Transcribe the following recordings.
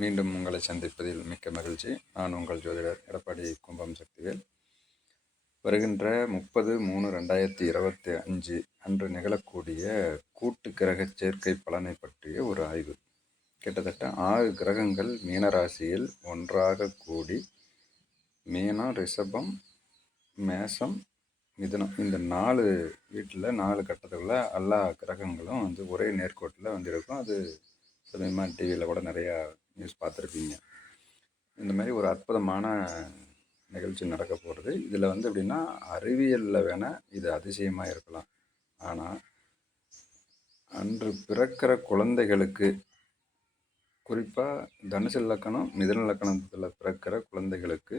மீண்டும் உங்களை சந்திப்பதில் மிக்க மகிழ்ச்சி. நான் உங்கள் ஜோதிடர் எடப்பாடி கும்பம் சக்திவேல். வருகின்ற 30/3/2025 அன்று நிகழக்கூடிய கூட்டு கிரக சேர்க்கை பலனை பற்றிய ஒரு ஆய்வு. கிட்டத்தட்ட 6 கிரகங்கள் மீனராசியில் ஒன்றாக கூடி மீனம், ரிஷபம், மேசம், மிதுனம் இந்த 4 வீட்டில் 4 கட்டத்துக்குள்ள எல்லா கிரகங்களும் ஒரே நேர்கோட்டில் இருக்கும். அது சமயமாக டிவியில் கூட நிறையா நியூஸ் பார்த்துருப்பீங்க. இந்த மாதிரி ஒரு அற்புதமான நிகழ்ச்சி நடக்க போகிறது. இதில் எப்படின்னா அறிவியலில் வேணால் இது அதிசயமாக இருக்கலாம். ஆனால் அன்று பிறக்கிற குழந்தைகளுக்கு, குறிப்பாக தனுசு லக்கணம், மிதுன லக்கணத்தில் பிறக்கிற குழந்தைகளுக்கு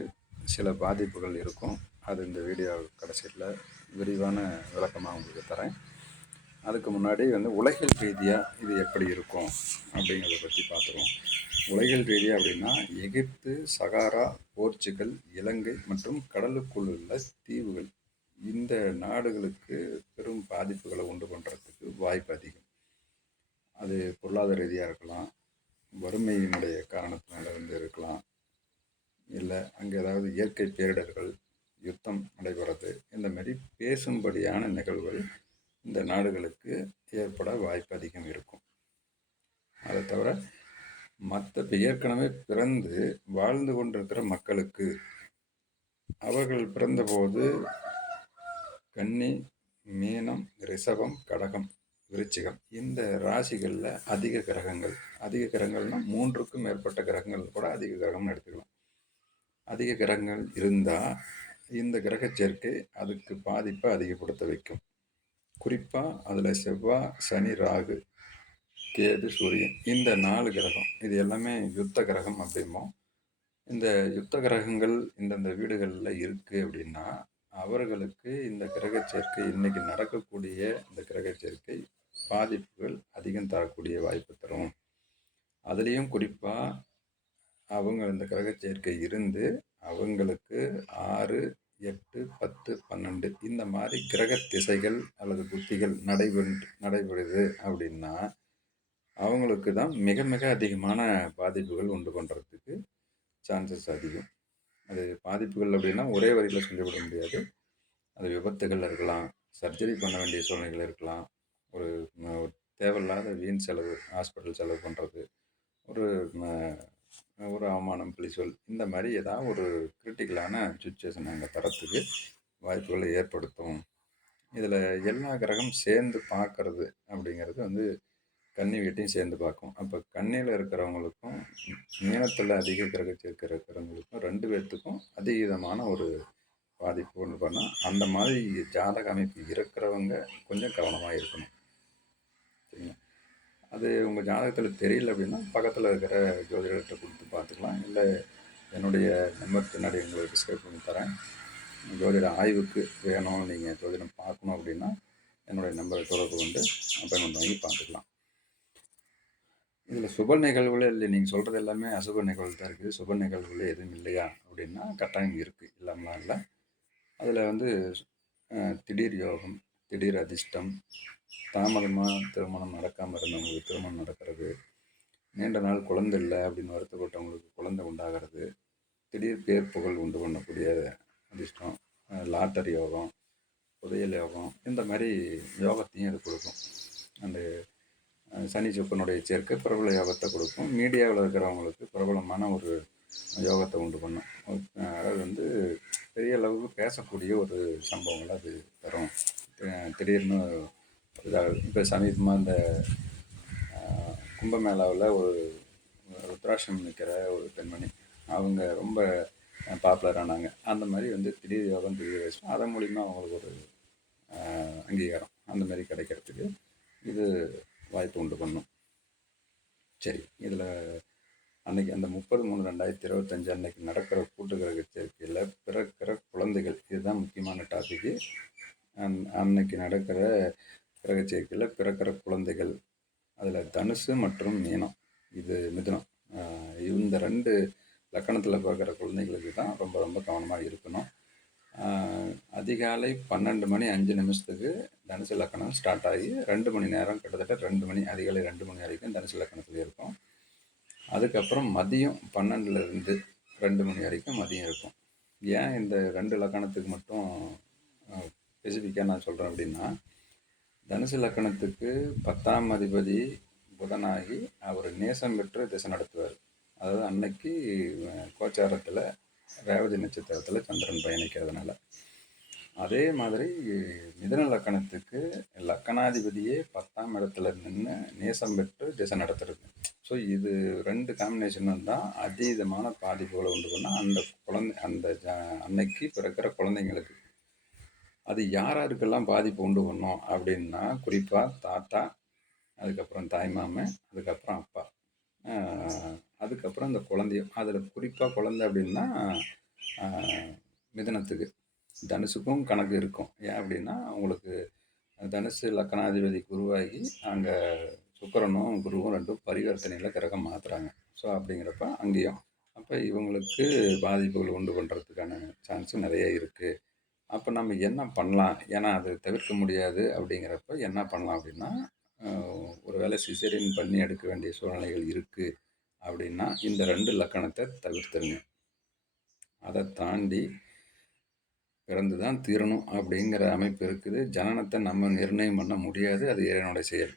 சில பாதிப்புகள் இருக்கும். அது இந்த வீடியோ கடைசியில் விரிவான விளக்கமாக உங்களுக்கு தரேன். அதுக்கு முன்னாடி உலகில் ரீதியாக இது எப்படி இருக்கும் அப்படிங்கிறத பற்றி பார்த்துருவோம். உலகில் ரீதியாக அப்படின்னா எகிப்து, சகாரா, போர்ச்சுகல், இலங்கை மற்றும் கடலுக்குள் உள்ள தீவுகள், இந்த நாடுகளுக்கு பெரும் பாதிப்புகளை உண்டு பண்ணுறதுக்கு வாய்ப்பு அதிகம். அது பொருளாதார ரீதியாக இருக்கலாம், வறுமையினுடைய காரணத்தினால இருக்கலாம், இல்லை அங்கே ஏதாவது இயற்கை பேரிடர்கள், யுத்தம் நடைபெறது, இந்த மாதிரி பேசும்படியான நிகழ்வுகள் இந்த நாடுகளுக்கு ஏற்பட வாய்ப்பு அதிகம் இருக்கும். அதை தவிர மற்ற ஏற்கனவே பிறந்து வாழ்ந்து கொண்டிருக்கிற மக்களுக்கு, அவர்கள் பிறந்தபோது கன்னி, மீனம், ரிஷபம், கடகம், விருச்சிகம் இந்த ராசிகளில் அதிக கிரகங்கள்னால் 3க்கும் மேற்பட்ட கிரகங்கள் கூட அதிக கிரகம்னு எடுத்துக்கலாம். அதிக கிரகங்கள் இருந்தால் இந்த கிரக சேர்க்கை அதுக்கு பாதிப்பை அதிகப்படுத்த வைக்கும். குறிப்பாக அதில் செவ்வாய், சனி, ராகு, கேது, சூரியன் இந்த 4 கிரகம், இது எல்லாமே யுத்த கிரகம் அப்படிம்போம். இந்த யுத்த கிரகங்கள் இந்தந்த வீடுகளில் இருக்குது அப்படின்னா அவர்களுக்கு இந்த கிரக சேர்க்கை, இன்றைக்கி நடக்கக்கூடிய இந்த கிரக சேர்க்கை பாதிப்புகள் அதிகம் தரக்கூடிய வாய்ப்பு தரும். அதுலேயும் குறிப்பாக அவங்க இந்த கிரக சேர்க்கை இருந்து அவங்களுக்கு 6, 8, 10, 12 இந்த மாதிரி கிரக திசைகள் அல்லது புத்திகள் நடைபெறுது அப்படின்னா அவங்களுக்கு தான் மிக மிக அதிகமான பாதிப்புகள் உண்டு பண்ணுறதுக்கு சான்சஸ் அதிகம். அது பாதிப்புகள் அப்படின்னா ஒரே வரியில் சொல்லிவிட முடியாது. அது விபத்துகள் இருக்கலாம், சர்ஜரி பண்ண வேண்டிய சூழ்நிலைகள் இருக்கலாம், ஒரு தேவையில்லாத வீண் செலவு, ஹாஸ்பிட்டல் செலவு பண்ணுறது, ஒரு அவமானம், பழிசொல், இந்த மாதிரி ஏதாவது ஒரு கிரிட்டிக்கலான சுச்சுவேஷன் அங்கே தரத்துக்கு வாய்ப்புகளை ஏற்படுத்தும். இதில் எல்லா கிரகம் சேர்ந்து பார்க்கறது அப்படிங்கிறது கன்னி வீட்டையும் சேர்ந்து பார்க்கும். அப்போ கன்னியில் இருக்கிறவங்களுக்கும் மீனத்தில் அதிக கிரக சேர்க்கை இருக்கிறவங்களுக்கும் 2 பேர்த்துக்கும் அதிகமான ஒரு பாதிப்பு ஒன்று பண்ணால் அந்த மாதிரி ஜாதக அமைப்பு இருக்கிறவங்க கொஞ்சம் கவனமாக இருக்கணும். சரிங்களா? அது உங்கள் ஜாதகத்தில் தெரியல அப்படின்னா பக்கத்தில் இருக்கிற ஜோதிடர்கிட்ட கொடுத்து பார்த்துக்கலாம். இல்லை என்னுடைய நம்பர் பின்னாடி உங்களுக்கு டிஸ்கிரைப் பண்ணி தரேன். ஜோதிட ஆய்வுக்கு வேணும், நீங்கள் ஜோதிடம் பார்க்கணும் அப்படின்னா என்னுடைய நம்பரை தொடர்பு கொண்டு அப்பாயின்மெண்ட் வாங்கி பார்த்துக்கலாம். இதில் சுப நிகழ்வுகளே இல்லை. நீங்கள் சொல்கிறது எல்லாமே அசுப நிகழ்வு தான் இருக்குது. சுப நிகழ்வுகளே எதுவும் இல்லையா அப்படின்னா கட்டாயம் இருக்குது, இல்லாமலாம் இல்லை. அதில் திடீர் யோகம், திடீர் அதிர்ஷ்டம், தாமதமாக திருமணம் நடக்காமல் இருந்தவங்களுக்கு திருமணம் நடக்கிறது, நீண்ட நாள் குழந்தை இல்லை அப்படின்னு வருத்தப்பட்டவங்களுக்கு குழந்தை உண்டாகிறது, திடீர் பேர் புகழ் உண்டு பண்ணக்கூடிய அதிர்ஷ்டம், லாட்டரி யோகம், புதையல் யோகம், இந்த மாதிரி யோகத்தையும் அது கொடுக்கும். அந்த சனி சுக்கனுடைய சேர்க்கை பிரபல யோகத்தை கொடுக்கும். மீடியாவில் இருக்கிறவங்களுக்கு பிரபலமான ஒரு யோகத்தை உண்டு பண்ணும். அதாவது பெரிய அளவுக்கு பேசக்கூடிய ஒரு சம்பவங்களை அது தரும். திடீர்னு இப்போ சமீபமாக இந்த கும்பமேளாவில் ஒரு ருத்ராட்சம் நிற்கிற ஒரு பெண்மணி, அவங்க ரொம்ப பாப்புலரானாங்க. அந்த மாதிரி திடீர் யோகம், திடீர் வயசு, அதன் மூலிமா அவங்களுக்கு ஒரு அங்கீகாரம் அந்த மாதிரி கிடைக்கிறதுக்கு இது வாய்ப்பு உண்டு பண்ணும். சரி, இதில் அன்றைக்கி அந்த 30/3/2025 அன்னைக்கு நடக்கிற கூட்டு கிரக சேர்க்கையில் பிறக்கிற குழந்தைகள், இதுதான் முக்கியமான டாபிக்கு. அன்னைக்கு நடக்கிற கிரக சேர்க்கையில் பிறக்கிற குழந்தைகள், அதில் தனுசு மற்றும் மீனம், இது மிதுனம், இந்த 2 லக்கணத்தில் பிறக்கிற குழந்தைகளுக்கு தான் ரொம்ப ரொம்ப கவனமாக இருக்கணும். அதிகாலை 12:05 தனுசு லக்கணம் ஸ்டார்ட் ஆகி 2 மணி நேரம், கிட்டத்தட்ட 2 மணி, அதிகாலை 2 மணி வரைக்கும் தனுசு லக்கணத்தில் இருக்கும். அதுக்கப்புறம் மதியம் 12லேருந்து 2 மணி வரைக்கும் மதியம் இருக்கும். ஏன் இந்த 2 லக்கணத்துக்கு மட்டும் ஸ்பெசிஃபிக்காக நான் சொல்கிறேன் அப்படின்னா, தனுசு லக்கணத்துக்கு 10ஆம் அதிபதி புதனாகி அவர் நேசம் பெற்று திசை நடத்துவார். அதாவது அன்னைக்கு கோச்சாரத்தில் ரேவதி நட்சத்திரத்தில் சந்திரன் பயணிக்கிறதுனால. அதே மாதிரி மிதுன லக்கணத்துக்கு லக்கணாதிபதியே 10ஆம் இடத்துல நின்று நேசம் பெற்று திசை நடத்துறது. ஸோ இது 2 காம்பினேஷனும் தான் அதீதமான பாதிப்புகளை உண்டு பண்ணால் அந்த அன்னைக்கு பிறக்கிற குழந்தைங்களுக்கு. அது யாருக்கெல்லாம் பாதிப்பு உண்டு பண்ணும் அப்படின்னா, குறிப்பாக தாத்தா, அதுக்கப்புறம் தாய்மாமன், அதுக்கப்புறம் அப்பா, அதுக்கப்புறம் இந்த குழந்தையும். அதில் குறிப்பாக குழந்தை அப்படின்னா மிதுனத்துக்கு. தனுசுக்கும் கணக்கு இருக்கும். ஏன் அப்படின்னா, உங்களுக்கு தனுசு லக்கணாதிபதி குருவாகி அங்கே சுக்கிரனும் குருவும் 2ம் பரிவர்த்தனையில் கிரகம் மாற்றுறாங்க. ஸோ அப்படிங்கிறப்ப அங்கேயும் அப்போ இவங்களுக்கு பாதிப்புகள் உண்டு பண்ணுறதுக்கான சான்ஸும் நிறைய இருக்குது. அப்போ நம்ம என்ன பண்ணலாம்? ஏன்னா அது தவிர்க்க முடியாது. அப்படிங்கிறப்ப என்ன பண்ணலாம் அப்படின்னா, ஒரு வேளை சிசேரியன் பண்ணி எடுக்க வேண்டிய சூழ்நிலைகள் இருக்குது அப்படின்னா, இந்த 2 லக்கணத்தை தவிர்த்துருங்க. அதை தாண்டி பிறந்து தான் தீரணும் அப்படிங்கிற அமைப்பு இருக்குது. ஜனனத்தை நம்ம நிர்ணயம் பண்ண முடியாது. அது இறைவனுடைய செயல்.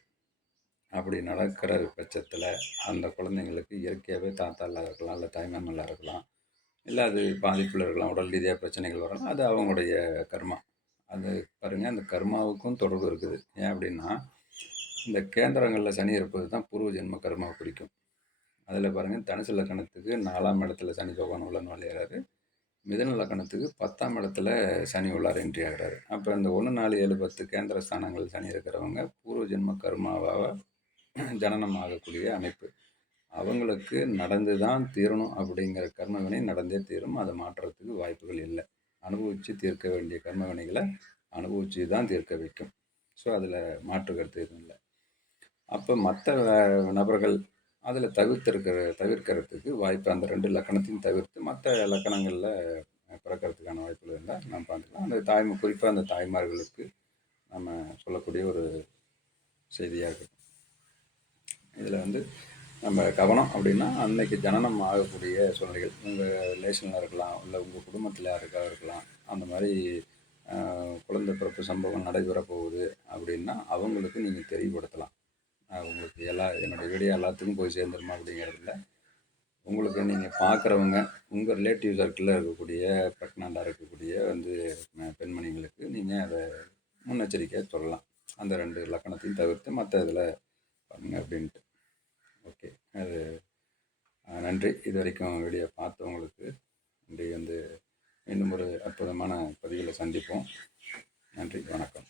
அப்படி நடக்கிற பட்சத்தில் அந்த குழந்தைங்களுக்கு இயற்கையாகவே தாத்தாலாம் இருக்கலாம், இல்லை தாய்மாமலாம் இருக்கலாம், இல்லை அது பாதிப்பில் இருக்கலாம், உடல் ரீதியாக பிரச்சனைகள் வரலாம். அது அவங்களுடைய கர்மா. அது பாருங்கள், அந்த கர்மாவுக்கும் தொடர்பு இருக்குது. ஏன் அப்படின்னா, இந்த கேந்திரங்களில் சனி இருப்பது தான் பூர்வ ஜென்ம கர்மாவை குறிக்கும். அதில் பாருங்கள், தனுசு லக்கணத்துக்கு 4ஆம் இடத்துல சனி பகவான் உள்ள நுழையிறாரு. மிதுன லக்கணத்துக்கு 10ஆம் இடத்துல சனி உள்ளார் என்ட்ரி ஆகிறாரு. அப்போ இந்த 1, 4, 7, 10 கேந்திர ஸ்தானங்கள் சனி இருக்கிறவங்க பூர்வ ஜென்ம கர்மாவாக ஜனனம் ஆகக்கூடிய அமைப்பு. அவங்களுக்கு நடந்து தான் தீரணும் அப்படிங்கிற கர்மவினை நடந்தே தீரும். அதை மாற்றுறதுக்கு வாய்ப்புகள் இல்லை. அனுபவித்து தீர்க்க வேண்டிய கர்மவினைகளை அனுபவித்து தான் தீர்க்க வைக்கும். ஸோ அதில் மாற்று கருத்து எதுவும் இல்லை. அப்போ மற்ற நபர்கள் அதில் தவிர்க்கிறதுக்கு வாய்ப்பு, அந்த 2 லக்கணத்தையும் தவிர்த்து மற்ற லக்கணங்களில் பிறக்கிறதுக்கான வாய்ப்புகள் இருந்தால் நம்ம பார்த்துக்கலாம். அந்த குறிப்பாக அந்த தாய்மார்களுக்கு நம்ம சொல்லக்கூடிய ஒரு செய்தியாக இருக்குது. இதில் வந்து நம்ம கவனம் அப்படின்னா, அன்னைக்கு ஜனனம் ஆகக்கூடிய சூழ்நிலைகள் உங்கள் ரிலேஷனில் இருக்கலாம், இல்லை உங்கள் குடும்பத்தில் யாருக்காக இருக்கலாம். அந்த மாதிரி குழந்தை பிறப்பு சம்பவம் நடைபெற போகுது அப்படின்னா அவங்களுக்கு நீங்கள் தெரியப்படுத்தலாம். உங்களுக்கு என்னுடைய வீடியோ எல்லாத்துக்கும் போய் சேர்ந்துருமா அப்படிங்கிறதுல, உங்களுக்கு நீங்கள் பார்க்குறவங்க உங்கள் ரிலேட்டிவ் சர்க்கிளில் இருக்கக்கூடிய ப்ரெக்னெண்ட்டாக இருக்கக்கூடிய பெண்மணிகளுக்கு நீங்கள் அதை முன்னெச்சரிக்கையாக சொல்லலாம். அந்த 2 லக்கணத்தையும் தவிர்த்து மற்ற இதில் பண்ணுங்க அப்படின்ட்டு. ஓகே, அது நன்றி. இது வரைக்கும் வீடியோ பார்த்தவங்களுக்கு நன்றி. மீண்டும் ஒரு அற்புதமான பதிவில் சந்திப்போம். நன்றி, வணக்கம்.